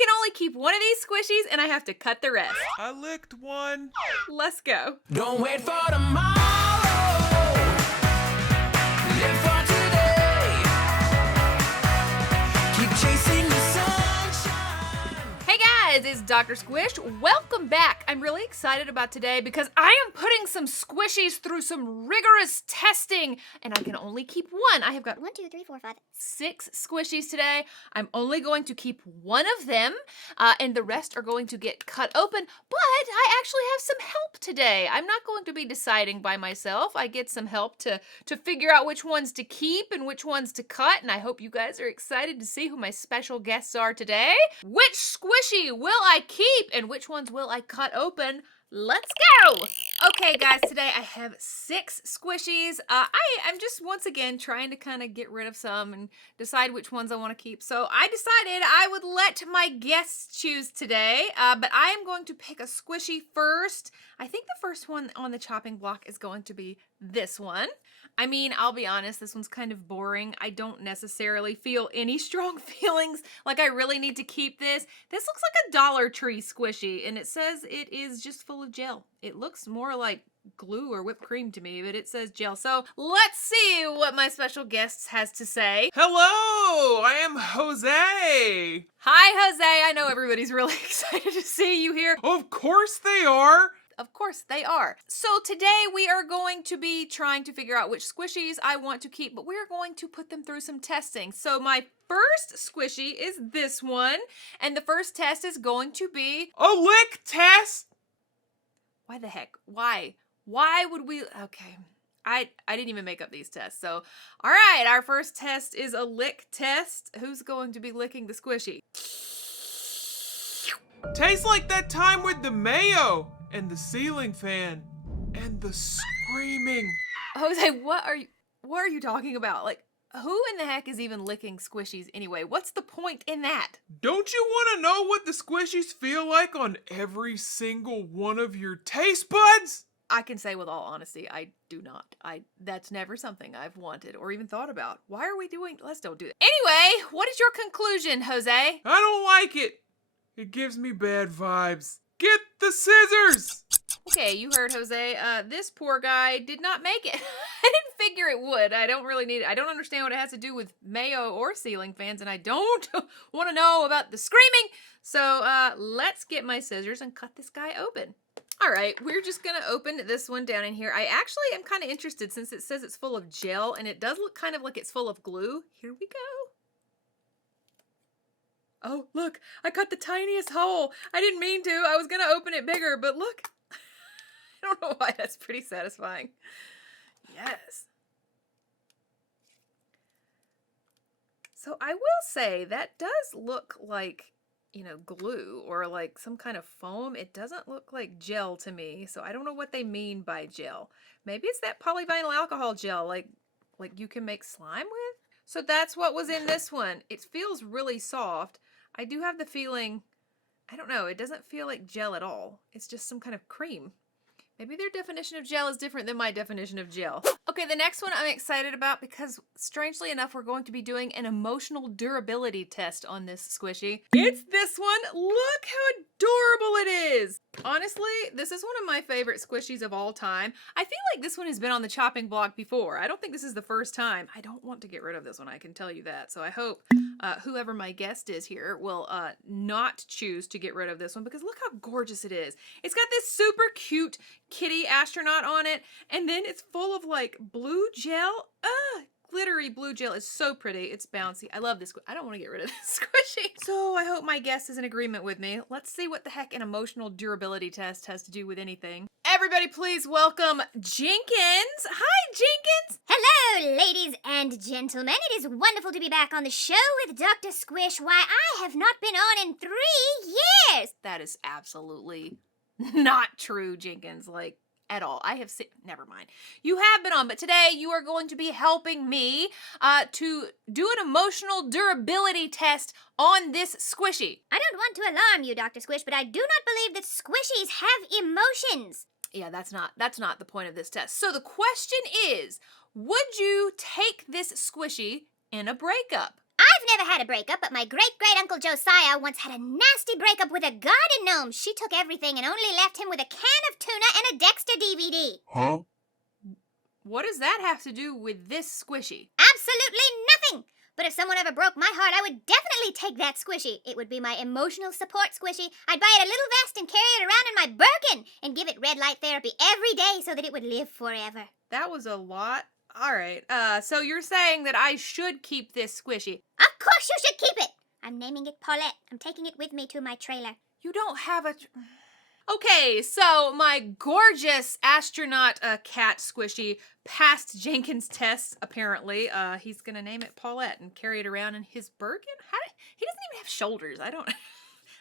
can only keep one of these squishies and I have to cut the rest. I licked one. Let's go. Don't wait for tomorrow. Live for today. Keep chasing the sunshine. Hey guys, it's Doctor Squish. Welcome back. I'm really excited about today because I am putting some squishies through some rigorous testing and I can only keep one. I have got 1, 2, 3, 4, 5. 6 squishies today. I'm only going to keep one of them and the rest are going to get cut open, but I actually have some help today. I'm not going to be deciding by myself. I get some help to figure out which ones to keep and which ones to cut, and I hope you guys are excited to see who my special guests are today. Which squishy will I keep and which ones will I cut open? Let's go! Okay guys, today I have 6 squishies. I'm just once again trying to kind of get rid of some and decide which ones I want to keep. So I decided I would let my guests choose today, but I am going to pick a squishy first. I think the first one on the chopping block is going to be this one. I mean, I'll be honest, this one's kind of boring. I don't necessarily feel any strong feelings like I really need to keep this. This looks like a Dollar Tree squishy, and it says it is just full of gel. It looks more like glue or whipped cream to me, but it says gel. So let's see what my special guest has to say. Hello, I am Jose. Hi, Jose. I know everybody's really excited to see you here. Of course they are. Of course they are. So today we are going to be trying to figure out which squishies I want to keep, but we're going to put them through some testing. So my first squishy is this one, and the first test is going to be A lick test. why the heck? Why? Why would we? Okay. I didn't even make up these tests. So, all right, our first test is a lick test. Who's going to be licking the squishy? Tastes like that time with the mayo and the ceiling fan and the screaming. Jose, what are you talking about? Like, who in the heck is even licking squishies anyway? What's the point in that? Don't you want to know what the squishies feel like on every single one of your taste buds? I can say with all honesty, I do not. That's never something I've wanted or even thought about. Why are we doing? Let's don't do that. Anyway, what is your conclusion, Jose? I don't like it. It gives me bad vibes. Get the scissors! Okay, you heard Jose. This poor guy did not make it. I didn't figure it would. I don't really need it. I don't understand what it has to do with mayo or ceiling fans, and I don't want to know about the screaming. So let's get my scissors and cut this guy open. All right, we're just gonna open this one down in here. I actually am kind of interested since it says it's full of gel, and it does look kind of like it's full of glue. Here we go. Oh, look, I cut the tiniest hole. I didn't mean to. I was gonna open it bigger, but look. I don't know why. That's pretty satisfying. Yes. So I will say that does look like, you know, glue or like some kind of foam. It doesn't look like gel to me. So I don't know what they mean by gel. Maybe it's that polyvinyl alcohol gel like you can make slime with. So that's what was in this one. It feels really soft. I do have the feeling, I don't know, it doesn't feel like gel at all. It's just some kind of cream. Maybe their definition of gel is different than my definition of gel. Okay, the next one I'm excited about because, strangely enough, we're going to be doing an emotional durability test on this squishy. It's this one. Look how adorable it is. Honestly, this is one of my favorite squishies of all time. I feel like this one has been on the chopping block before. I don't think this is the first time. I don't want to get rid of this one, I can tell you that. So I hope whoever my guest is here will not choose to get rid of this one because look how gorgeous it is. It's got this super cute kitty astronaut on it, and then it's full of like blue gel. Glittery blue gel is so pretty. It's bouncy. I love this. I don't want to get rid of this squishy. So I hope my guest is in agreement with me. Let's see what the heck an emotional durability test has to do with anything. Everybody please welcome Jenkins. Hi, Jenkins. Hello, ladies and gentlemen. It is wonderful to be back on the show with Dr. Squish. Why, I have not been on in 3 years. That is absolutely not true, Jenkins. Like, at all. I have seen, never mind. You have been on, but today you are going to be helping me to do an emotional durability test on this squishy. I don't want to alarm you, Dr. Squish, but I do not believe that squishies have emotions. Yeah, that's not the point of this test. So the question is, would you take this squishy in a breakup? I I've never had a breakup, but my great-great-uncle Josiah once had a nasty breakup with a garden gnome. She took everything and only left him with a can of tuna and a Dexter DVD. Huh? What does that have to do with this squishy? Absolutely nothing! But if someone ever broke my heart, I would definitely take that squishy. It would be my emotional support squishy. I'd buy it a little vest and carry it around in my Birkin and give it red light therapy every day so that it would live forever. That was a lot. All right. So you're saying that I should keep this squishy. Of course you should keep it! I'm naming it Paulette. I'm taking it with me to my trailer. You don't have a... Okay, so my gorgeous astronaut cat squishy passed Jenkins' test, apparently. He's gonna name it Paulette and carry it around in his Birkin? He doesn't even have shoulders. I don't...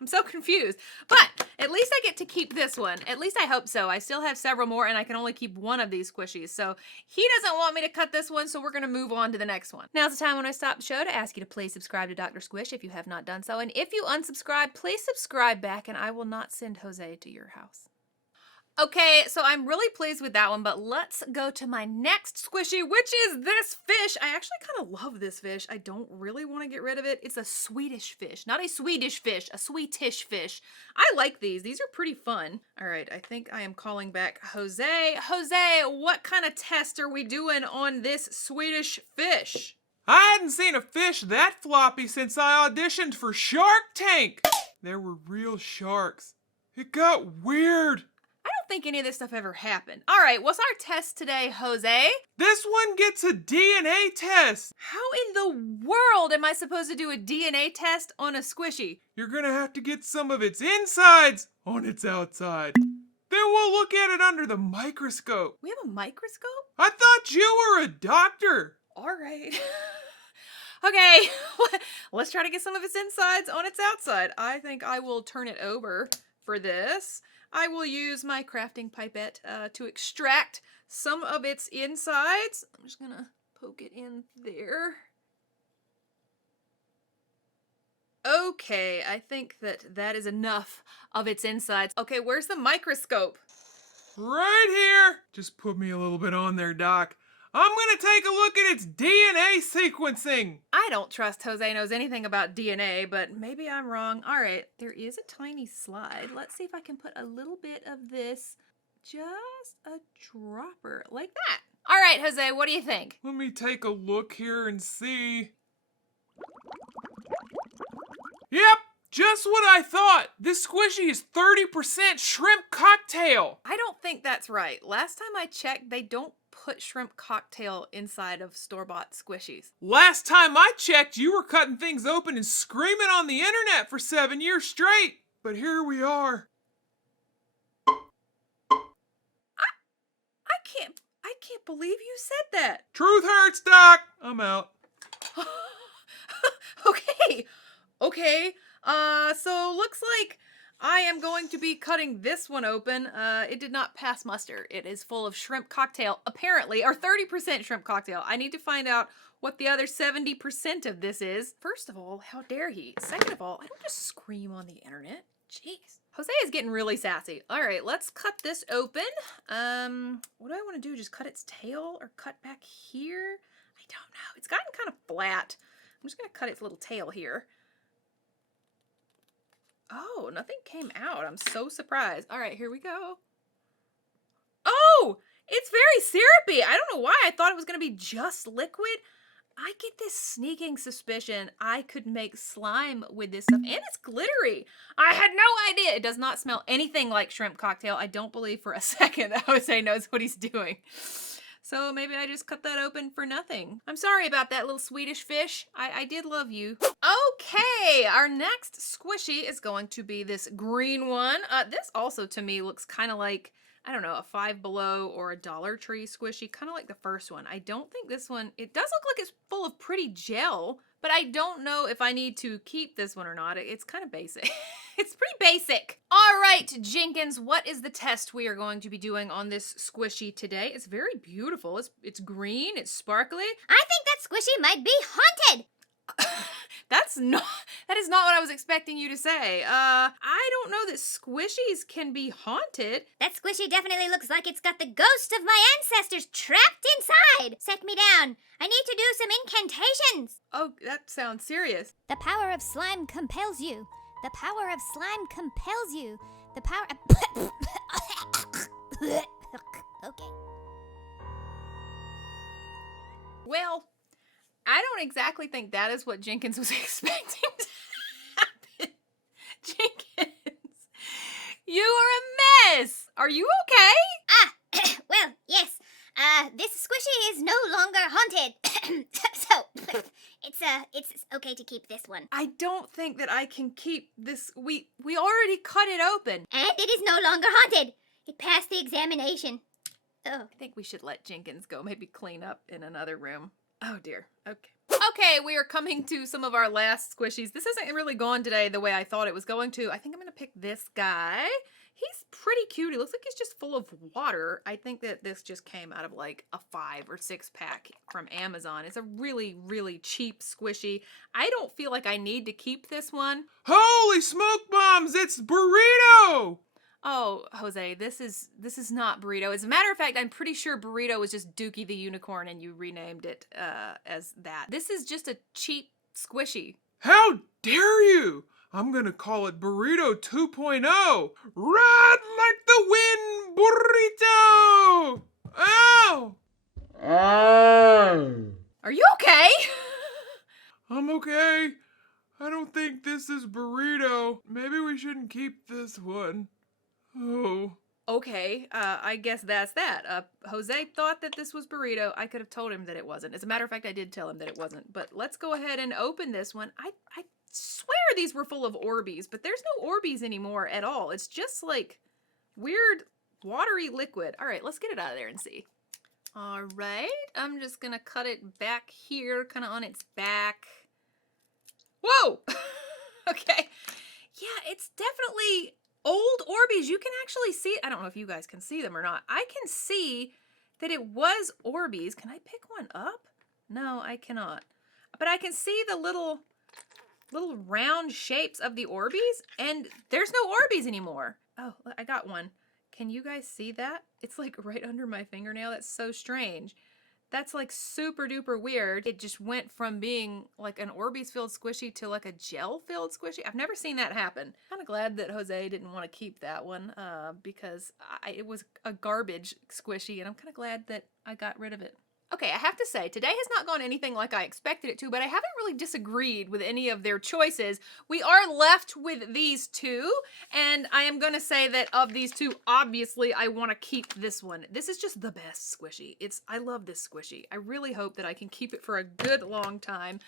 I'm so confused. But at least I get to keep this one. At least I hope so. I still have several more, and I can only keep one of these squishies. So he doesn't want me to cut this one, so we're going to move on to the next one. Now's the time when I stop the show to ask you to please subscribe to Dr. Squish if you have not done so. And if you unsubscribe, please subscribe back, and I will not send Jose to your house. Okay, so I'm really pleased with that one, but let's go to my next squishy, which is this fish. I actually kind of love this fish. I don't really want to get rid of it. It's a Swedish fish, not a Swedish fish, a Swedish fish. I like these. These are pretty fun. All right, I think I am calling back Jose. Jose, what kind of test are we doing on this Swedish fish? I hadn't seen a fish that floppy since I auditioned for Shark Tank. There were real sharks. It got weird. I don't think any of this stuff ever happened. All right, what's our test today, Jose? This one gets a DNA test. How in the world am I supposed to do a DNA test on a squishy? You're gonna have to get some of its insides on its outside. Then we'll look at it under the microscope. We have a microscope? I thought you were a doctor. All right. Okay, let's try to get some of its insides on its outside. I think I will turn it over for this. I will use my crafting pipette to extract some of its insides. I'm just gonna poke it in there. Okay, I think that is enough of its insides. Okay, where's the microscope? Right here. Just put me a little bit on there, Doc. I'm gonna take a look at its DNA sequencing. I don't trust Jose knows anything about DNA, but maybe I'm wrong. All right, there is a tiny slide. Let's see if I can put a little bit of this, just a dropper, like that. All right, Jose, what do you think? Let me take a look here and see. Yep, just what I thought. This squishy is 30% shrimp cocktail. I don't think that's right. Last time I checked, they don't put shrimp cocktail inside of store-bought squishies. Last time I checked, you were cutting things open and screaming on the internet for 7 years straight. But here we are. I can't believe you said that. Truth hurts, Doc. I'm out. Okay. So looks like I am going to be cutting this one open. It did not pass muster. It is full of shrimp cocktail, apparently, or 30% shrimp cocktail. I need to find out what the other 70% of this is. First of all, how dare he? Second of all, I don't just scream on the internet. Jeez. Jose is getting really sassy. All right, let's cut this open. What do I want to do? Just cut its tail or cut back here? I don't know. It's gotten kind of flat. I'm just going to cut its little tail here. Oh, nothing came out. I'm so surprised. All right, here we go. Oh, it's very syrupy. I don't know why. I thought it was going to be just liquid. I get this sneaking suspicion I could make slime with this stuff. And it's glittery. I had no idea. It does not smell anything like shrimp cocktail. I don't believe for a second that Jose knows what he's doing. So maybe I just cut that open for nothing. I'm sorry about that, little Swedish fish. I did love you. Okay, our next squishy is going to be this green one. This also to me looks kind of like, I don't know, a Five Below or a Dollar Tree squishy, kind of like the first one. I don't think this one, it does look like it's full of pretty gel, but I don't know if I need to keep this one or not. It's kind of basic. It's pretty basic. All right, Jenkins, what is the test we are going to be doing on this squishy today? It's very beautiful. It's green, it's sparkly. I think that squishy might be haunted. That is not what I was expecting you to say. I don't know that squishies can be haunted. That squishy definitely looks like it's got the ghost of my ancestors trapped inside. Set me down. I need to do some incantations. Oh, that sounds serious. The power of slime compels you. The power of slime compels you. The power Okay. Well, I don't exactly think that is what Jenkins was expecting to happen. Jenkins, you are a mess. Are you okay? Well, yes. This squishy is no longer haunted. So, it's okay to keep this one. I don't think that I can keep this. We already cut it open. And it is no longer haunted. It passed the examination. Oh. I think we should let Jenkins go. Maybe clean up in another room. Oh dear. Okay. Okay, we are coming to some of our last squishies. This hasn't really gone today the way I thought it was going to. I think I'm going to pick this guy. He's pretty cute. He looks like he's just full of water. I think that this just came out of like a 5 or 6 pack from Amazon. It's a really, really cheap squishy. I don't feel like I need to keep this one. Holy smoke bombs, it's Burrito! Oh, Jose, this is not Burrito. As a matter of fact, I'm pretty sure Burrito was just Dookie the Unicorn and you renamed it as that. This is just a cheap squishy. How dare you! I'm gonna call it Burrito 2.0! Ride like the wind, Burrito! Ow! Are you okay? I'm okay. I don't think this is Burrito. Maybe we shouldn't keep this one. Oh. Okay, I guess that's that. Jose thought that this was Burrito. I could have told him that it wasn't. As a matter of fact, I did tell him that it wasn't. But let's go ahead and open this one. I swear these were full of Orbeez, but there's no Orbeez anymore at all. It's just like weird watery liquid. All right, let's get it out of there and see. All right, I'm just gonna cut it back here, kind of on its back. Whoa! Okay. Yeah, it's definitely old Orbeez. You can actually see, I don't know if you guys can see them or not. I can see that it was Orbeez. Can I pick one up? No, I cannot. But I can see the little round shapes of the Orbeez, and there's no Orbeez anymore. Oh, I got one. Can you guys see that? It's like right under my fingernail. That's so strange. That's like super duper weird. It just went from being like an Orbeez filled squishy to like a gel filled squishy. I've never seen that happen. Kind of glad that Jose didn't want to keep that one because it was a garbage squishy, and I'm kind of glad that I got rid of it. Okay, I have to say, today has not gone anything like I expected it to, but I haven't really disagreed with any of their choices. We are left with these two, and I am going to say that of these two, obviously, I want to keep this one. This is just the best squishy. I love this squishy. I really hope that I can keep it for a good long time.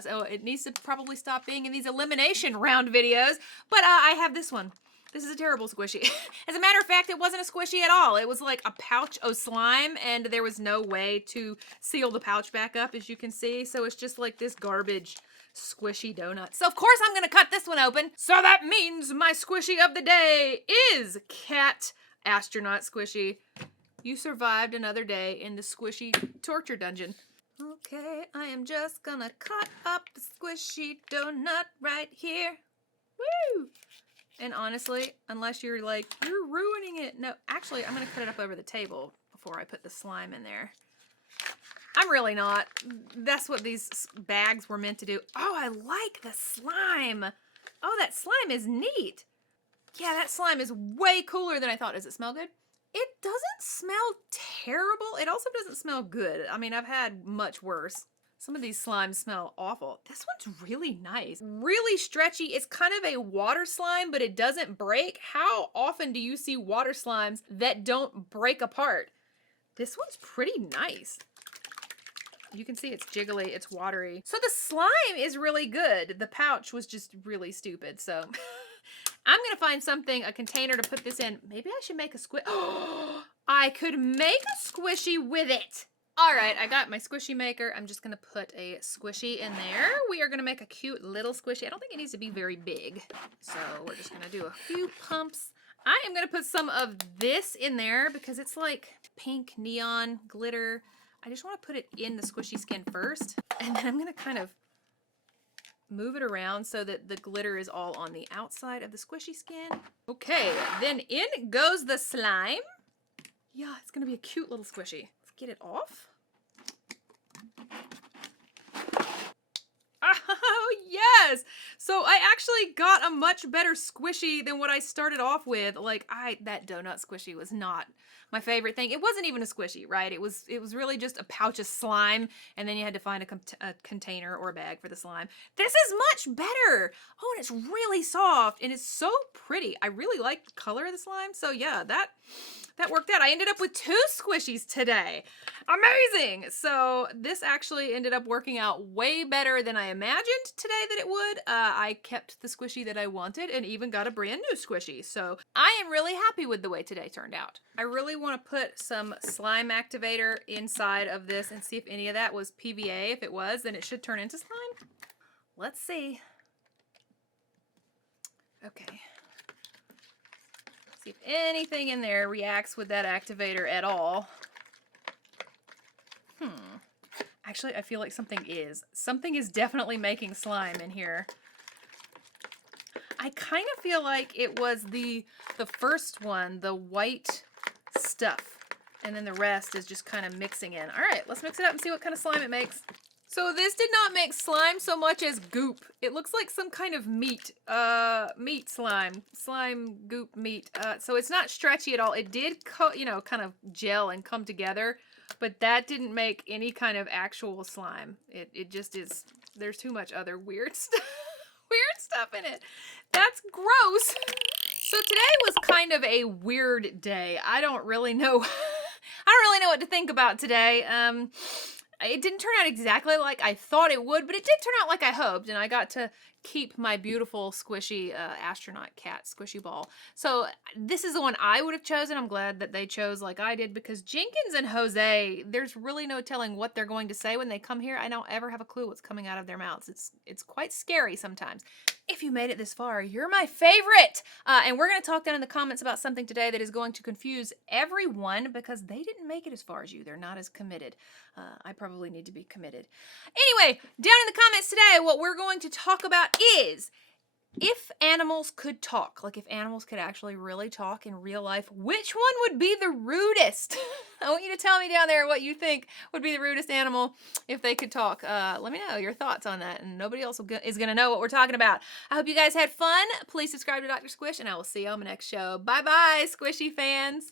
So it needs to probably stop being in these elimination round videos, but I have this one. This is a terrible squishy. As a matter of fact, it wasn't a squishy at all. It was like a pouch of slime, and there was no way to seal the pouch back up, as you can see. So it's just like this garbage squishy donut. So of course I'm gonna cut this one open. So that means my squishy of the day is Cat Astronaut Squishy. You survived another day in the squishy torture dungeon. Okay, I am just gonna cut up the squishy donut right here. Woo! And honestly, unless you're like, you're ruining it. No, actually, I'm going to cut it up over the table before I put the slime in there. I'm really not. That's what these bags were meant to do. Oh, I like the slime. Oh, that slime is neat. Yeah, that slime is way cooler than I thought. Does it smell good? It doesn't smell terrible. It also doesn't smell good. I mean, I've had much worse. Some of these slimes smell awful. This one's really nice. Really stretchy. It's kind of a water slime, but it doesn't break. How often do you see water slimes that don't break apart? This one's pretty nice. You can see it's jiggly, it's watery. So the slime is really good. The pouch was just really stupid, so... I'm gonna find something, a container to put this in. Maybe I should make a squish. I could make a squishy with it. All right, I got my squishy maker. I'm just gonna put a squishy in there. We are gonna make a cute little squishy. I don't think it needs to be very big. So we're just gonna do a few pumps. I am gonna put some of this in there because it's like pink neon glitter. I just wanna put it in the squishy skin first. And then I'm gonna kind of move it around so that the glitter is all on the outside of the squishy skin. Okay, then in goes the slime. Yeah, it's gonna be a cute little squishy. Let's get it off. Oh, yes! So I actually got a much better squishy than what I started off with. Like, that donut squishy was not my favorite thing. It wasn't even a squishy, right? It was really just a pouch of slime, and then you had to find a container or a bag for the slime. This is much better! Oh, and it's really soft, and it's so pretty. I really like the color of the slime, so yeah, that worked out. I ended up with 2 squishies today. Amazing! So this actually ended up working out way better than I imagined today that it would. I kept the squishy that I wanted and even got a brand new squishy. So I am really happy with the way today turned out. I really want to put some slime activator inside of this and see if any of that was PVA. If it was, then it should turn into slime. Let's see. Okay. See if anything in there reacts with that activator at all. Actually, I feel like something is. Something is definitely making slime in here. I kind of feel like it was the first one, the white stuff. And then the rest is just kind of mixing in. All right, let's mix it up and see what kind of slime it makes. So this did not make slime so much as goop. It looks like some kind of meat slime. Slime, goop, meat. So it's not stretchy at all. It did, kind of gel and come together. But that didn't make any kind of actual slime. It just is, there's too much other weird stuff in it. That's gross. So today was kind of a weird day. I don't really know what to think about today. It didn't turn out exactly like I thought it would, but it did turn out like I hoped, and I got to keep my beautiful squishy astronaut cat squishy ball. So this is the one I would have chosen. I'm glad that they chose like I did, because Jenkins and Jose, there's really no telling what they're going to say when they come here. I don't ever have a clue what's coming out of their mouths. It's quite scary sometimes. If you made it this far, you're my favorite! And we're going to talk down in the comments about something today that is going to confuse everyone because they didn't make it as far as you. They're not as committed. I probably need to be committed. Anyway, down in the comments today, what we're going to talk about is if animals could talk, like if animals could actually really talk in real life, which one would be the rudest? I want you to tell me down there what you think would be the rudest animal if they could talk. Let me know your thoughts on that, and nobody else is going to know what we're talking about. I hope you guys had fun. Please subscribe to Dr. Squish, and I will see you on my next show. Bye-bye, squishy fans.